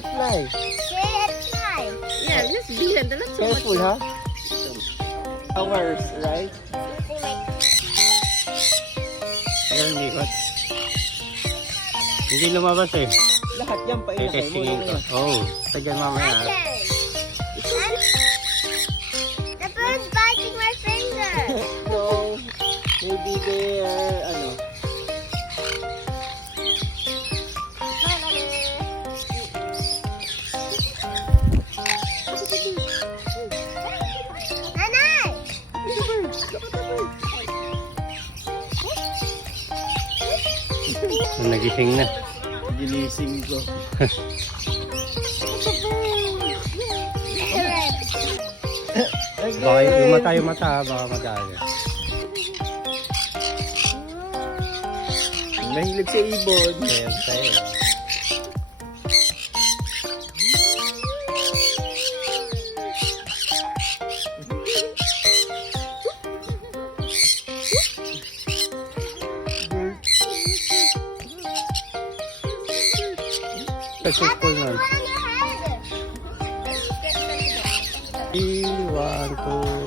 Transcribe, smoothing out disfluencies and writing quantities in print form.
that fly. Stay and fly. Yeah, just be and not so Careful, much. ha? Hours, right? Something like Yan, likot. Hindi lumabas eh. Lahat yan, pailaki mo. Testingin ko. Yan. Oh, tagyan my mamaya. turn. The bird's biting my finger. No, maybe they're, ano, Nanay! Nagising na. ginising ko. Baka yung mata, baka madali. Mahilig sa ibon. Ayan tayo. Successful na. On your head. 3, 1, 2.